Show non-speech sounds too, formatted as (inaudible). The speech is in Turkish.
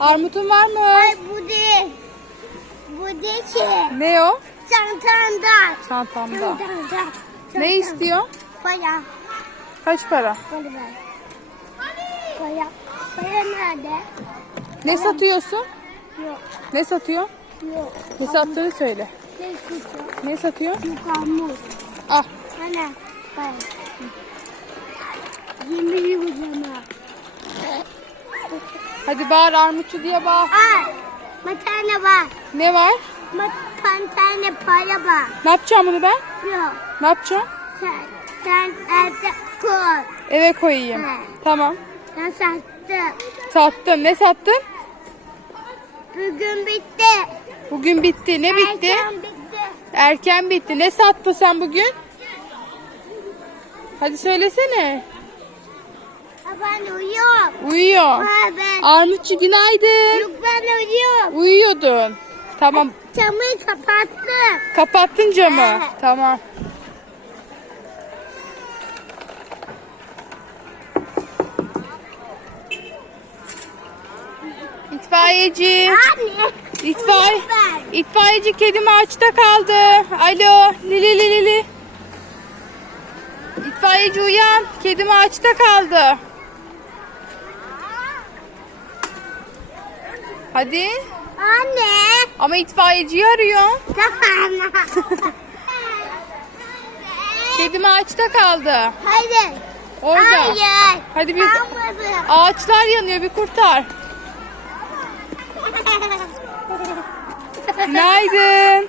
Armutun var mı? Ay bu değil. Bu değil ki. Ne o? Çantamda. Çantamda. Çantamda. Ne istiyor? Para. Kaç para? Para. Para. Para nerede? Ne satıyorsun? Yok. Ne satıyor? Yok. Ne sattığını söyle. Ne istiyorsun? Ne satıyor? Yukarımız. Ah. Ana. Para. Yirmi yıl Hadi bağır armutçu diye bağır. Ay. Bir tane var. Ne var? Bir tane para var. Ne yapacağım bunu ben? Yok. Ne yapacağım? Sen, sen evde koy. Eve koyayım. He. Tamam. Ben sattım. Sattın. Ne sattın? Bugün bitti. Bugün bitti. Ne bitti? Erken bitti. Erken bitti. Ne sattın sen bugün? Hadi söylesene. Ben uyuyorum. Uyuyor. Ha, ben. Armutçu günaydın. Yok ben uyuyorum. Uyuyordun. Tamam. Camı kapattım. Kapattın camı. Evet. Tamam. İtfaiyeci. Anne. Ben. İtfaiyeci kedim ağaçta kaldı. Alo. Lili lili lili. İtfaiyeci uyan. Kedim ağaçta kaldı. Hadi. Anne. Ama itfaiyeciyi arıyor. Tamam. (laughs) Kedim ağaçta kaldı. Hayır. Orada. Hayır. Hadi bir Kalmadı. ağaçlar yanıyor bir kurtar. (laughs) Günaydın.